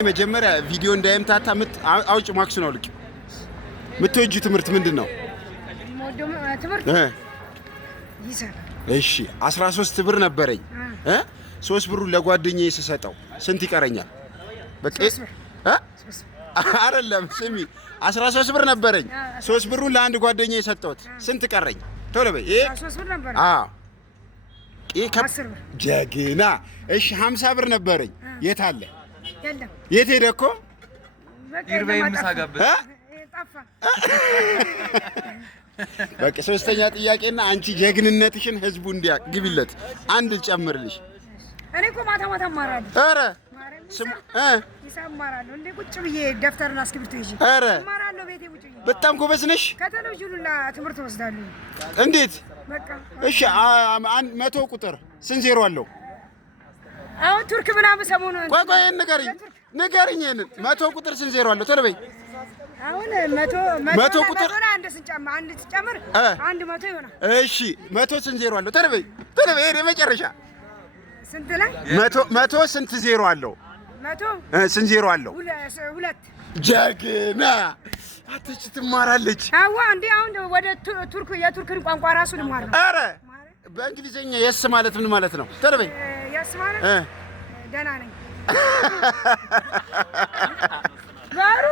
መጀመሪያ ቪዲዮ እንዳይምታታ አውጭ ማክስ ነው ልቅ ምትወጂ ትምህርት ምንድነው? ትምህርት ይሰራ። እሺ 13 ብር ነበረኝ 3 ብሩን ለጓደኛዬ ስሰጠው ስንት ይቀረኛል? በቃ አይደለም ስሚ 13 ብር ነበረኝ 3 ብሩን ለአንድ ጓደኛዬ ሰጠሁት ስንት ቀረኝ? ቶሎ በይ። 13 ብር ነበር። አዎ ጀግና። እሺ 50 ብር ነበረኝ የት አለ? የለም። የት ሄደ እኮ? ይርበይ ምሳጋበት ጠፋ። በቃ ሶስተኛ ጥያቄና አንቺ ጀግንነትሽን ህዝቡ እንዲያግብለት አንድ ጨምርልሽ። እኔ እኮ ማታ እማራለሁ። ኧረ ሂሳብ እማራለሁ እንዴ ቁጭ ብዬ ደፍተርና እስክሪብቶ ይዤ እማራለሁ ቤቴ ቁጭ ብዬ። በጣም ጎበዝ ነሽ። ከቴሌቪዥኑ ትምህርት ወስዳለሁ። እንዴት? በቃ እሺ 100 ቁጥር ስንት ዜሮ አለው? አሁን ቱርክ ምናምን ሰሞኑን ቆይ ንገሪኝ 100 ቁጥር ስንት ዜሮ አለው? ቶሎ በይ። አሁን 100 ቁጥር አንድ ስጨምር 100 ይሆናል። እሺ 100 ስንት ዜሮ አለው? ቶሎ በይ እኔ መጨረሻ ስንት ላይ 100 ስንት ዜሮ አለው? 100 ስንት ዜሮ አለው? 2 ጀግና አትች ትማራለች። አዋ እንዴ አሁን ወደ የቱርክን ቋንቋ ራሱ ልማር ነው። ኧረ በእንግሊዘኛ የስ ማለት ምን ማለት ነው? ቶሎ በይ። የስ ማለት ደህና ነኝ ባሩ